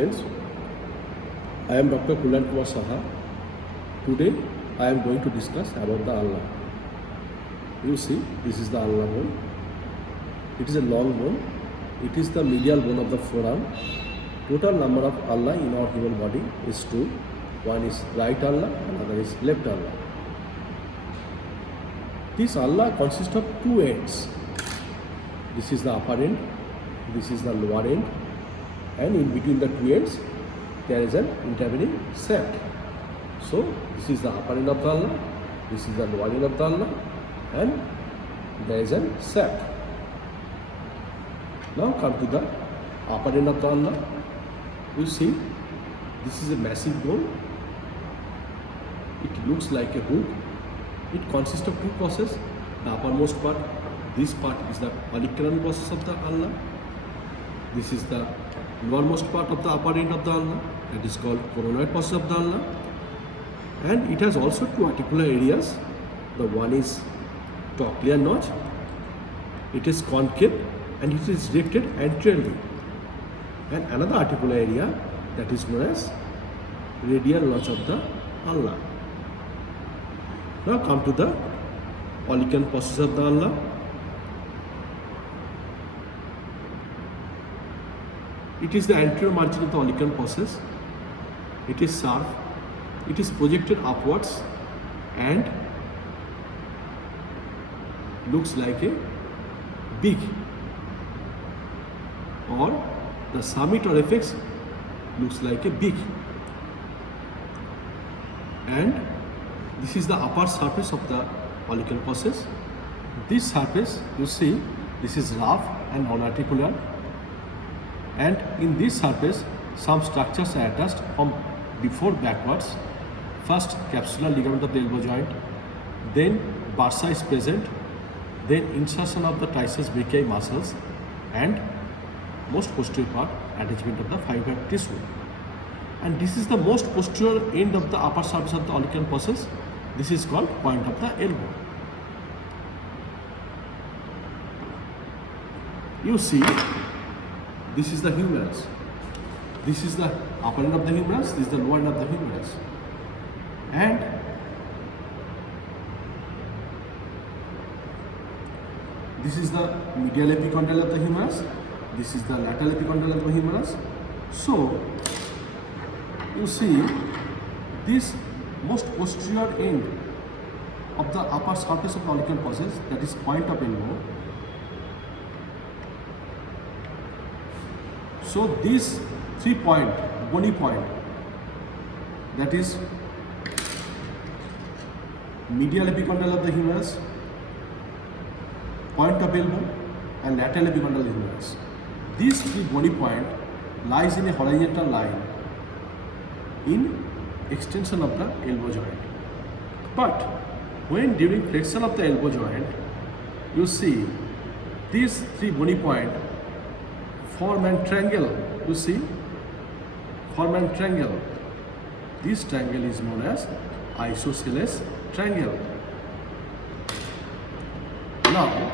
Friends, I am Dr. Kullan Kumar Saha. Today I am going to discuss about the ulna. You see, this is the ulna bone. It is a long bone. It is the medial bone of the forearm. Total number of ulna in our human body is two. One is right ulna, another is left ulna. This ulna consists of two ends. This is the upper end, this is the lower end, and in between the two ends there is an intervening shaft. So this is the upper end of the ulna, this is the lower end of the ulna, and there is a shaft. Now come to the upper end of the ulna. You see, this is a massive bone. It looks like a hook. It consists of two processes. The uppermost part, this part is the olecranon process of the ulna. This is the lowermost part of the upper end of the ulna, that is called coronoid process of the ulna. And it has also two articular areas. The one is trochlear notch. It is concave and it is directed anteriorly. And another articular area that is known as radial notch of the ulna. Now come to the olecranon process of the ulna. It is the anterior margin of the olecranon process. It is sharp. It is projected upwards and looks like a beak, or the summit or apex looks like a beak. And this is the upper surface of the olecranon process. This surface, you see, this is rough and non-articular. And in this surface, some structures are attached from before backwards. First, capsular ligament of the elbow joint, then bursa is present, then insertion of the triceps brachii muscles, and most posterior part, attachment of the fiber tissue. And this is the most posterior end of the upper surface of the olecranon process. This is called point of the elbow. You see, this is the humerus. This is the upper end of the humerus, this is the lower end of the humerus. And this is the medial epicondyle of the humerus, this is the lateral epicondyle of the humerus. So, you see, this most posterior end of the upper surface of the olecranon process, that is point of elbow. So these 3 point, bony point, that is medial epicondyle of the humerus, point of elbow, and lateral epicondyle of the humerus. These 3 bony point lies in a horizontal line in extension of the elbow joint. But when during flexion of the elbow joint, you see these 3 bony point form an triangle. You see, form an triangle. This triangle is known as isosceles triangle. Now,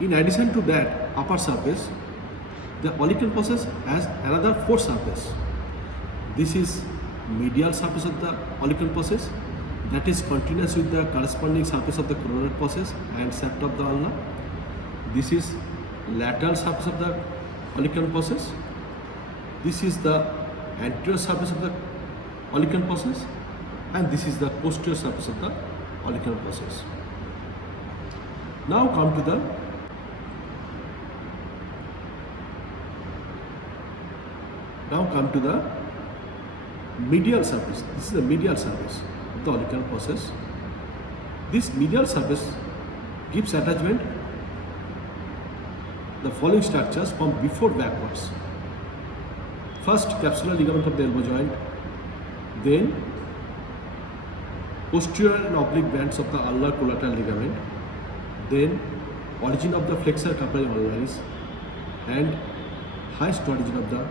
in addition to that upper surface, the olecranon process has another 4 surface. This is medial surface of the olecranon process, that is continuous with the corresponding surface of the coronoid process and shaft of the ulna. This is lateral surface of the olecranon process. This is the anterior surface of the olecranon process, and this is the posterior surface of the olecranon process. Now come to the medial surface. This is the medial surface of the olecranon process. This medial surface gives attachment the following structures from before backwards. First, capsular ligament of the elbow joint, then posterior and oblique bands of the ulnar collateral ligament, then origin of the flexor carpi ulnaris, and highest origin of the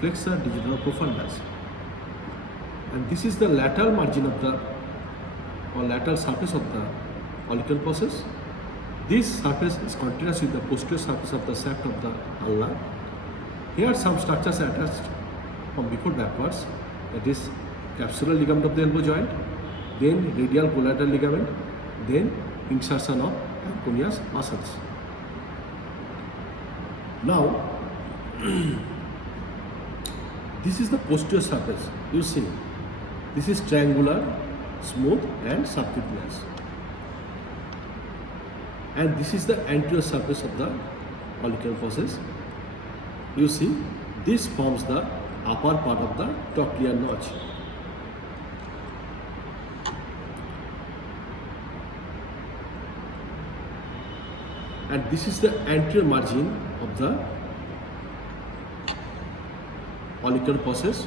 flexor digitorum profundus. And this is the lateral margin of the or lateral surface of the olecranon process. This surface is continuous with the posterior surface of the shaft of the ulna. Here some structures are attached from before backwards, that is capsular ligament of the elbow joint, then radial collateral ligament, then insertion of acromius muscles. Now, this is the posterior surface. You see, this is triangular, smooth and subcutaneous. And this is the anterior surface of the ollicular process. You see, this forms the upper part of the trochlear notch. And this is the anterior margin of the ollicular process.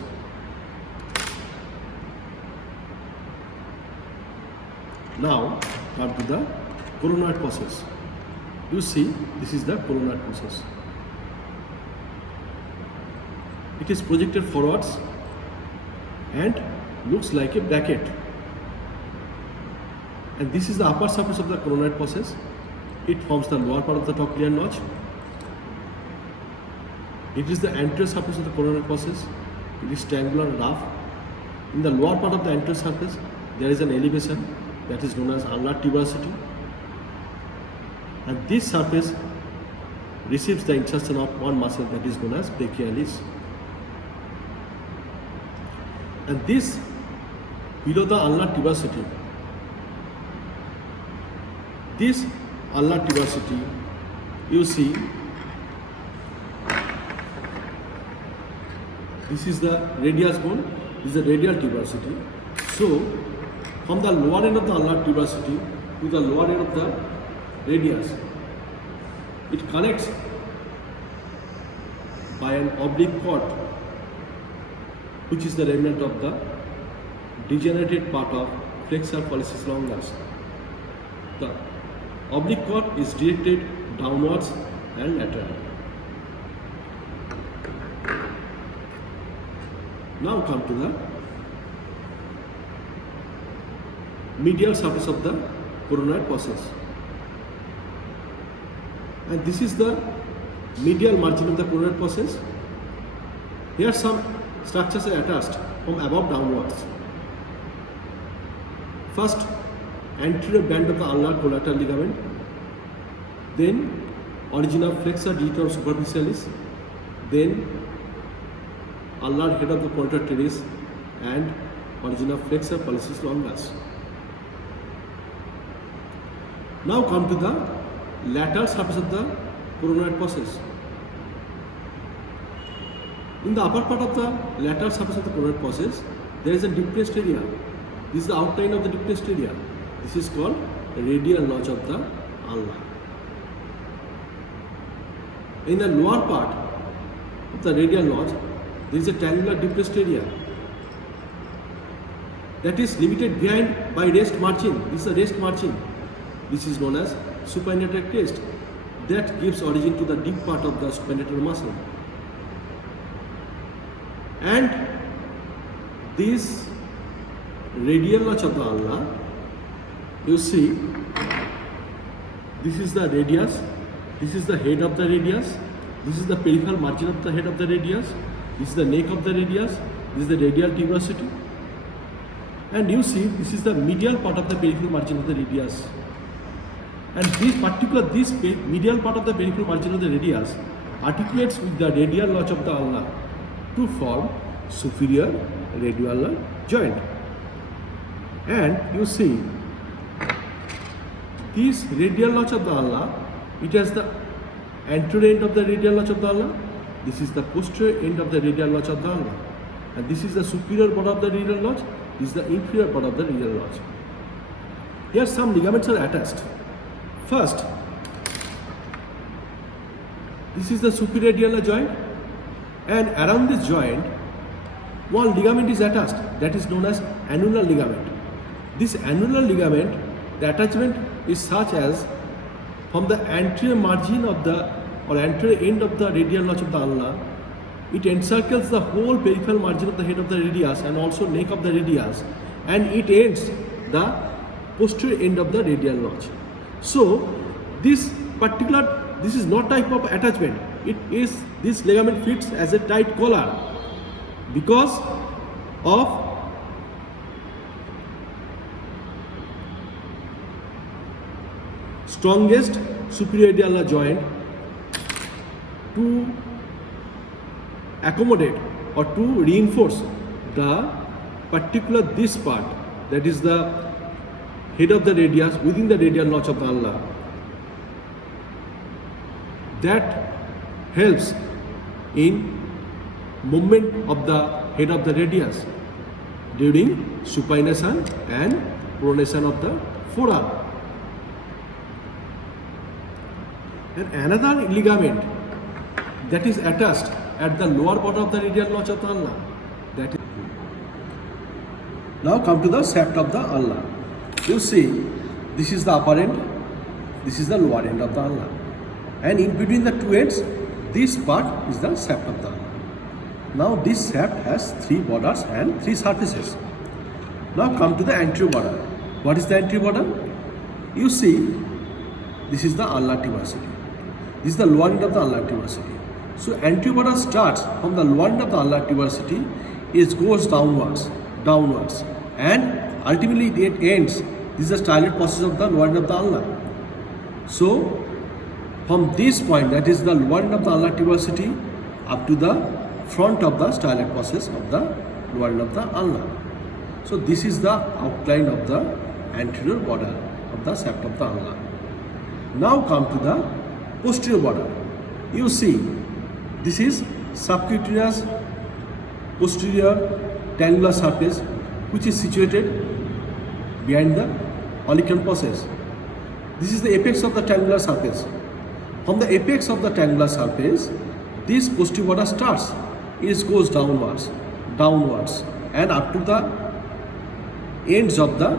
Now come to the coronoid process. You see, this is the coronoid process. It is projected forwards and looks like a bracket. And this is the upper surface of the coronoid process. It forms the lower part of the trochlear notch. It is the anterior surface of the coronoid process. It is triangular and rough. In the lower part of the anterior surface, there is an elevation that is known as ulnar tuberosity. And this surface receives the insertion of one muscle that is known as brachialis. And this below the ulnar tuberosity, this ulnar tuberosity, you see, this is the radius bone, this is the radial tuberosity. So, from the lower end of the ulnar tuberosity to the lower end of the radius, it connects by an oblique cord, which is the remnant of the degenerated part of flexor pollicis longus. The oblique cord is directed downwards and laterally. Now come to the medial surface of the coronoid process. And this is the medial margin of the coronoid process. Here some structures are attached from above downwards. First, anterior band of the ulnar collateral ligament, then origin of flexor digitorum superficialis, then ulnar head of the pointer teres and origin of flexor pollicis longus. Now come to the lateral surface of the coronoid process. In the upper part of the lateral surface of the coronoid process, there is a depressed area. This is the outline of the depressed area. This is called the radial notch of the ulna. In the lower part of the radial notch, there is a triangular depressed area that is limited behind by rest margin. This is a rest margin. This is known as supinator crest that gives origin to the deep part of the supinator muscle. And this radial notch of the ulna, you see, this is the radius, this is the head of the radius, this is the peripheral margin of the head of the radius, this is the neck of the radius, this is the radial tuberosity, and you see this is the medial part of the peripheral margin of the radius. And this medial part of the peripheral margin of the radius articulates with the radial notch of the ulna to form superior radioulnar joint. And you see this radial notch of the ulna, it has the anterior end of the radial notch of the ulna, this is the posterior end of the radial notch of the ulna, and this is the superior part of the radial notch, this is the inferior part of the radial notch. Here some ligaments are attached. First, this is the superior radial joint, and around this joint one ligament is attached that is known as annular ligament. This annular ligament, the attachment is such as from the anterior margin of the or anterior end of the radial notch of the ulna, it encircles the whole peripheral margin of the head of the radius and also neck of the radius, and it ends the posterior end of the radial notch. So this is not type of attachment. This ligament fits as a tight collar because of strongest superior ulnar joint to accommodate or to reinforce the particular this part, that is the head of the radius within the radial notch of the ulna, that helps in movement of the head of the radius during supination and pronation of the forearm. And another ligament that is attached at the lower part of the radial notch of the ulna. That is. Now come to the shaft of the ulna. You see, this is the upper end, this is the lower end of the ulna, and in between the two ends, this part is the shaft of the ulna. Now this shaft has three borders and three surfaces. Now come to the anterior border. What is the anterior border? You see, this is the ulnar tuberosity. This is the lower end of the ulnar tuberosity. So anterior border starts from the lower end of the ulnar tuberosity, it goes downwards, and ultimately it ends. This is the styloid process of the lower end of the ulna. So from this point, that is the lower end of the ulnar tuberosity, up to the front of the styloid process of the lower end of the ulna. So this is the outline of the anterior border of the shaft of the ulna. Now come to the posterior border. You see, this is subcutaneous posterior triangular surface which is situated behind the olecranon process. This is the apex of the triangular surface. From the apex of the triangular surface, this posterior border starts. It goes downwards, and up to the ends of the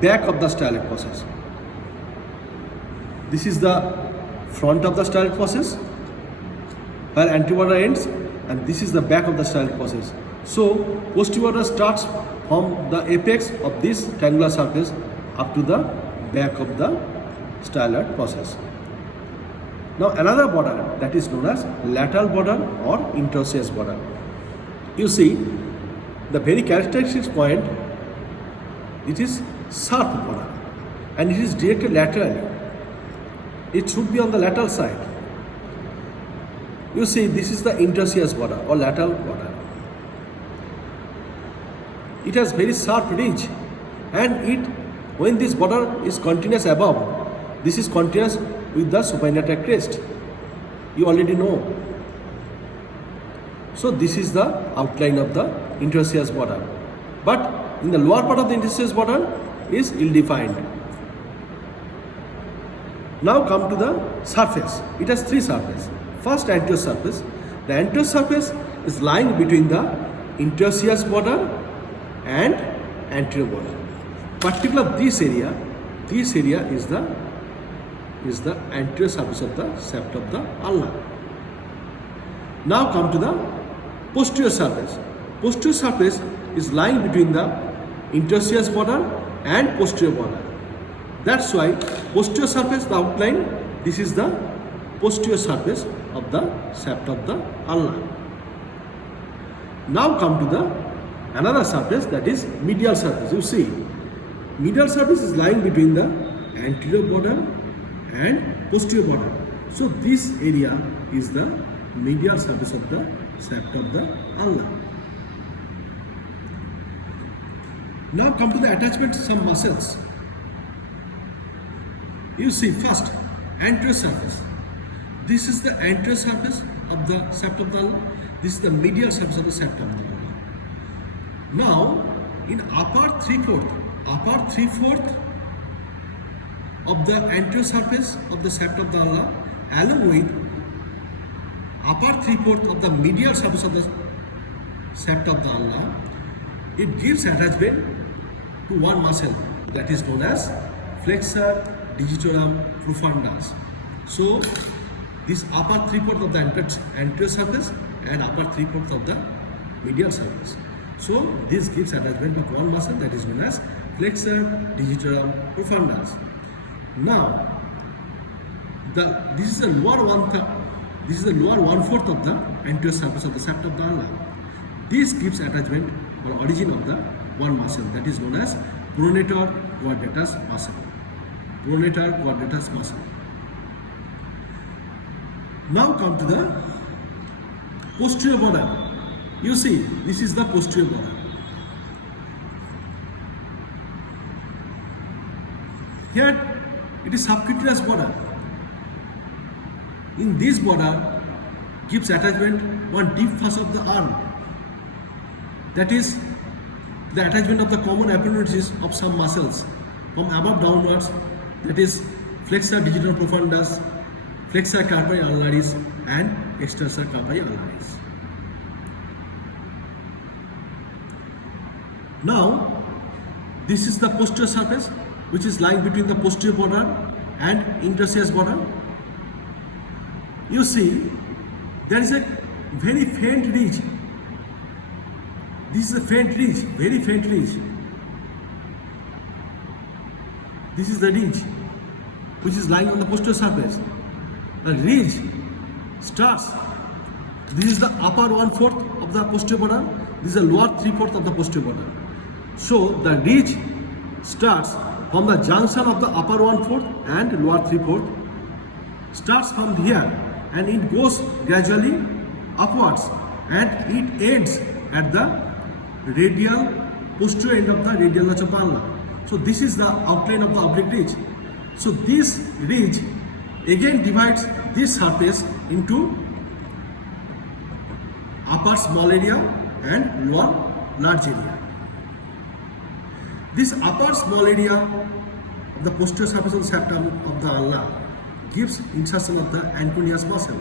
back of the styloid process. This is the front of the styloid process, where anterior border ends, and this is the back of the styloid process. So posterior border starts from the apex of this triangular surface up to the back of the styloid process. Now another border that is known as lateral border or interosseous border. You see, the very characteristic point, it is sharp border and it is directed laterally. It should be on the lateral side. You see, this is the interosseous border or lateral border. It has very sharp ridge, and when this border is continuous above, this is continuous with the supinator crest. You already know. So this is the outline of the interosseous border. But in the lower part of the interosseous border is ill-defined. Now come to the surface. It has three surfaces. First, anterior surface. The anterior surface is lying between the interosseous border and anterior border. Particularly this area is the anterior surface of the shaft of the ulna. Now come to the posterior surface. Posterior surface is lying between the interosseous border and posterior border. That's why posterior surface, the outline, this is the posterior surface of the shaft of the ulna. Now come to the another surface, that is medial surface. You see, medial surface is lying between the anterior border and posterior border. So this area is the medial surface of the shaft of the ulna. Now come to the attachment to some muscles. You see, first, anterior surface. This is the anterior surface of the shaft of the ulna. This is the medial surface of the shaft of the ulna. Now, in upper three-fourth of the anterior surface of the shaft of the ulna, along with upper three-fourth of the medial surface of the shaft of the ulna, it gives attachment to one muscle that is known as flexor digitorum profundus. So, this upper three-fourth of the anterior surface and upper three-fourth of the medial surface. So, this gives attachment of one muscle that is known as flexor digitorum profundus. Now, This is the lower this is the lower one-fourth of the anterior surface of the shaft of the ulna. This gives attachment or origin of the one muscle that is known as pronator quadratus muscle. Pronator quadratus muscle. Now come to the posterior border. You see, this is the posterior border. Here it is subcutaneous border. In this border gives attachment on deep face of the arm. That is the attachment of the common appendages of some muscles from above downwards, that is flexor digitorum profundus, flexor carpi ulnaris and extensor carpi ulnaris. Now this is the posterior surface which is lying between the posterior border and interosseous border. You see, there is a very faint ridge. This is a faint ridge, very faint ridge. This is the ridge which is lying on the posterior surface. The ridge starts, this is the upper 1/4 of the posterior border, this is the lower 3/4 of the posterior border. So the ridge starts from the junction of the upper 1/4 and lower 3/4, starts from here and it goes gradually upwards and it ends at the radial posterior end of the radial notch of the ulna. So this is the outline of the oblique ridge. So this ridge again divides this surface into upper small area and lower large area. This upper small area of the posterior surface of the septum of the ulna gives insertion of the anconeus muscle,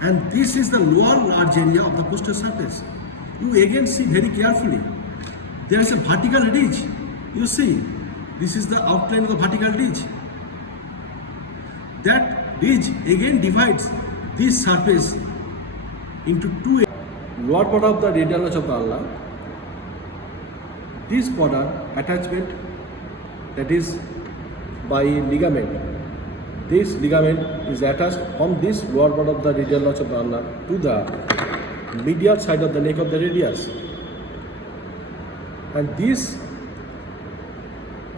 and this is the lower large area of the posterior surface. You again see very carefully, there is a vertical ridge. You see, this is the outline of the vertical ridge. That ridge again divides this surface into two areas. Lower border of the radial notch of the ulna, this border attachment, that is by ligament. This ligament is attached from this lower border of the radial notch of the ulna to the medial side of the neck of the radius, and this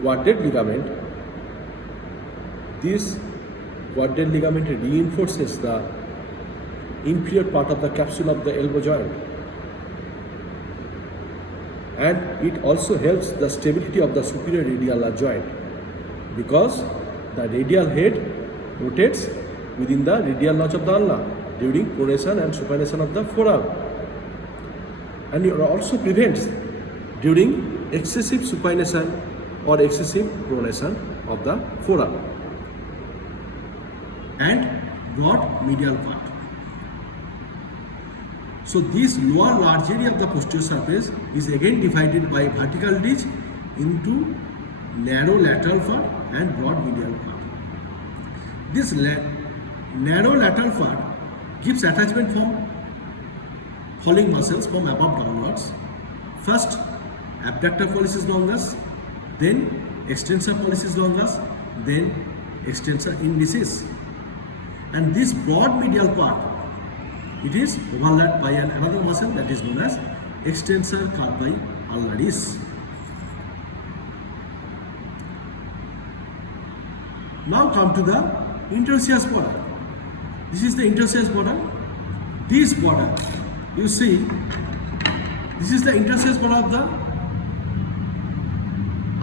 quadrate ligament, reinforces the inferior part of the capsule of the elbow joint, and it also helps the stability of the superior radial joint, because the radial head rotates within the radial notch of the ulna during pronation and supination of the forearm, and it also prevents during excessive supination or excessive pronation of the forearm. And broad medial part. So this lower large area of the posterior surface is again divided by vertical ridge into narrow lateral part and broad medial part. This narrow lateral part gives attachment from following muscles from above downwards. First, abductor pollicis longus, then extensor pollicis longus, then extensor indicis. And this broad medial part, it is overlapped by another muscle that is known as extensor carpi ulnaris. Now come to the interosseous border. This is the interosseous border. This border, you see, this is the interosseous border of the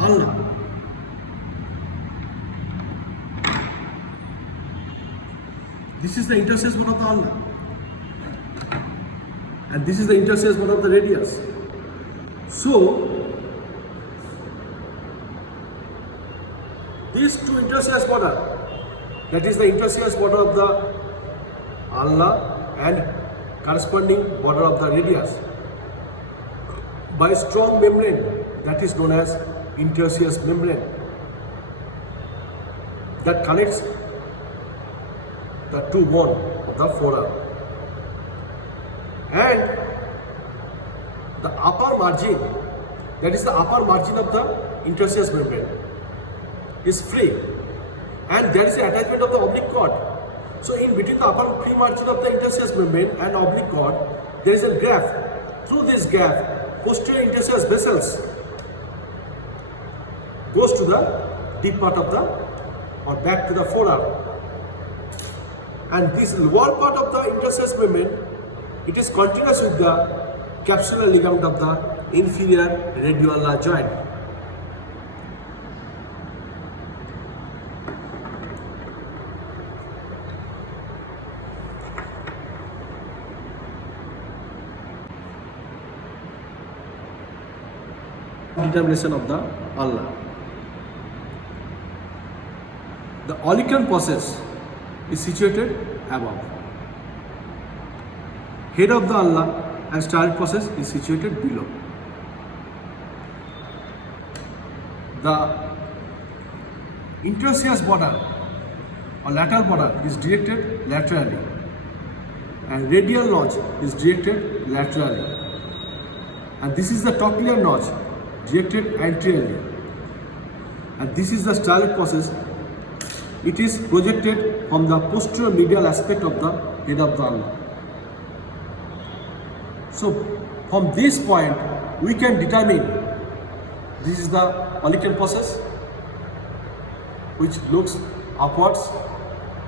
ulna. This is the interosseous border of the ulna, and this is the interosseous border of the radius. So these two interosseous border, that is the interosseous border of the ulna and corresponding border of the radius, by strong membrane that is known as interosseous membrane, that connects the two bone of the forearm, and the upper margin, that is the upper margin of the interosseous membrane, is free. and there is an attachment of the oblique cord. So in between the upper free margin of the interosseous membrane and oblique cord, there is a gap. Through this gap, posterior interosseous vessels goes to the deep part of the or back to the forearm. And this lower part of the interosseous membrane, it is continuous with the capsular ligament of the inferior radioulnar joint. Determination of the ulna. The olecranon process is situated above. Head of the ulna and styloid process is situated below. The interosseous border or lateral border is directed laterally and radial notch is directed laterally, and this is the trochlear notch directed anteriorly, and this is the styloid process. It is projected from the posterior medial aspect of the head of the ulna. So from this point we can determine this is the olecranon process which looks upwards.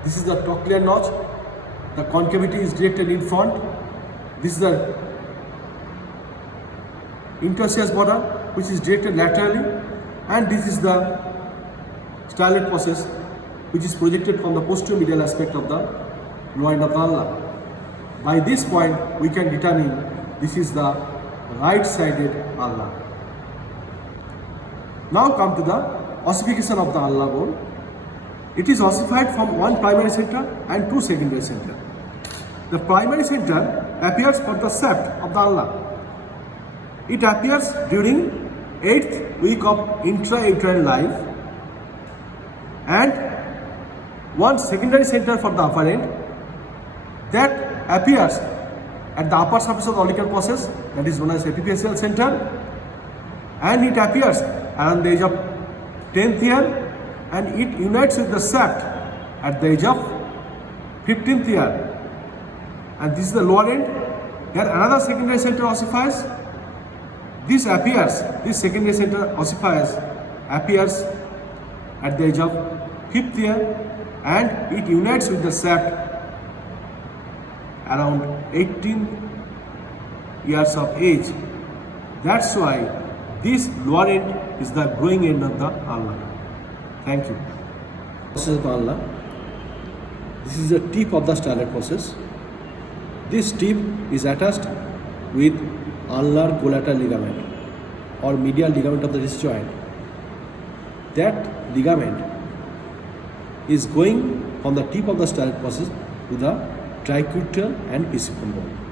This is the trochlear notch. The concavity is directed in front. This is the interosseous border which is directed laterally, and this is the styloid process which is projected from the posterior medial aspect of the lower end of the ulna. By this point, we can determine this is the right-sided ulna. Now come to the ossification of the ulnar bone. It is ossified from one primary center and two secondary center. The primary center appears for the shaft of the ulna. It appears during 8th week of intrauterine life, and one secondary center for the upper end that appears at the upper surface of the olecranon process, that is known as epiphyseal center, and it appears around the age of 10th year, and it unites with the shaft at the age of 15th year. And this is the lower end. Here another secondary center ossifies. This secondary center ossifies appears at the age of 5th year, and it unites with the shaft around 18 years of age. That's why this lower end is the growing end of the ulna. Thank you. This is the ulna. This is the tip of the styloid process. This tip is attached with ulnar collateral ligament or medial ligament of the wrist joint. That ligament is going from the tip of the styloid process to the tricutal and pisiform bone.